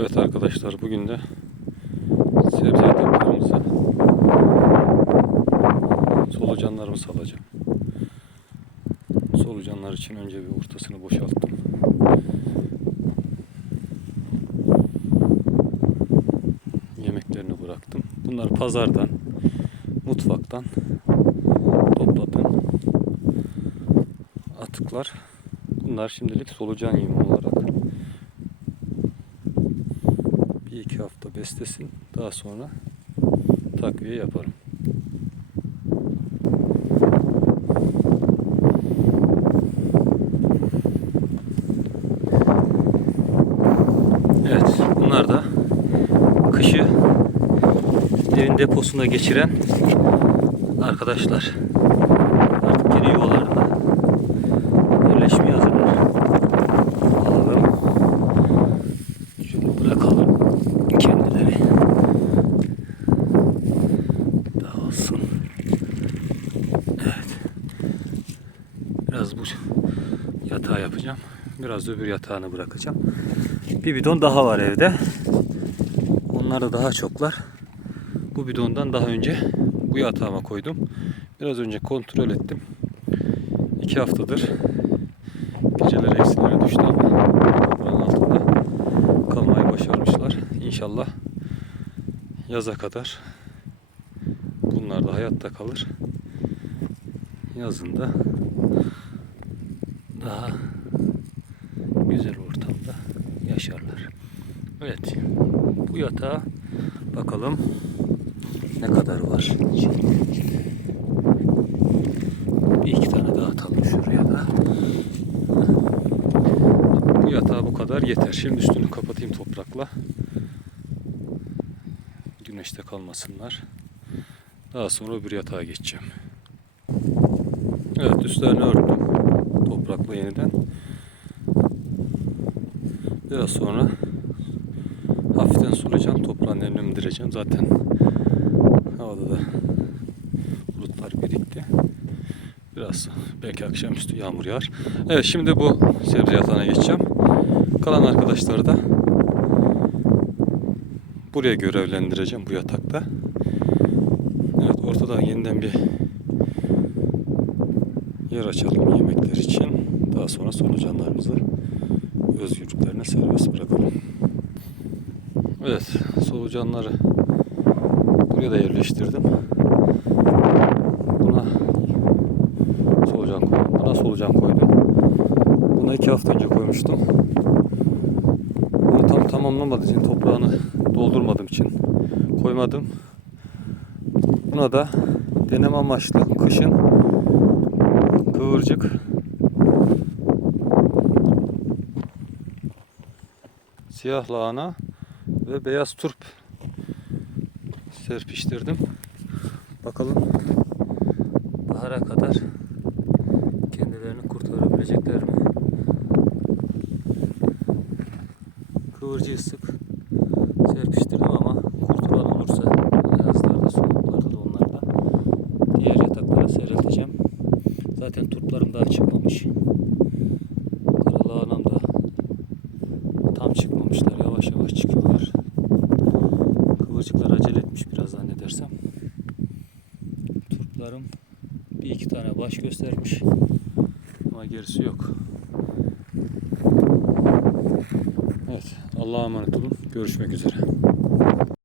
Evet arkadaşlar bugün de sebze yataklarımızı solucanlarımı salacağım. Solucanlar için önce bir ortasını boşalttım. Yemeklerini bıraktım. Bunlar pazardan, mutfaktan topladığım atıklar. Bunlar şimdilik solucan yemi olarak bir iki hafta beslesin. Daha sonra takviye yaparım. Evet, bunlar da kışı evin deposuna geçiren arkadaşlar. Biraz bu yatağı yapacağım. Biraz da öbür yatağını bırakacağım. Bir bidon daha var evde. Onlar da daha çoklar. Bu bidondan daha önce bu yatağıma koydum. Biraz önce kontrol ettim. İki haftadır geceler eksilere düştü ama toprağın altında kalmayı başarmışlar. İnşallah yaza kadar bunlar da hayatta kalır. Yazında daha güzel ortamda yaşarlar. Evet. Bu yatağa bakalım ne kadar var. Bir iki tane daha atalım şuraya da. Bu yatağa bu kadar yeter. Şimdi üstünü kapatayım toprakla. Güneşte kalmasınlar. Daha sonra öbür yatağa geçeceğim. Evet üstlerini örttüm. Toprakla yeniden. Biraz sonra hafiften sulayacağım. Toprağın nemini indireceğim. Zaten havada da bulutlar birikti. Biraz belki akşamüstü yağmur yağar. Evet şimdi bu sebze yatağına geçeceğim. Kalan arkadaşları da buraya görevlendireceğim bu yatakta. Evet ortada yeniden bir yer açalım yemekler için. Daha sonra solucanlarımızı özgürlüklerine serbest bırakalım. Evet, solucanları buraya da yerleştirdim. Buna solucan koydum. Buna solucan koydum. Buna iki hafta önce koymuştum. Bunu tam tamamlamadığı için toprağını doldurmadığım için koymadım. Buna da deneme amaçlı kışın kıvırcık siyah lahana ve beyaz turp serpiştirdim. Bakalım bahara kadar kendilerini kurtarabilecekler mi? Kıvırcığı sık Kıvırcıklar acele etmiş biraz zannedersem. Turplarım bir iki tane baş göstermiş. Ama gerisi yok. Evet. Allah'a emanet olun. Görüşmek üzere.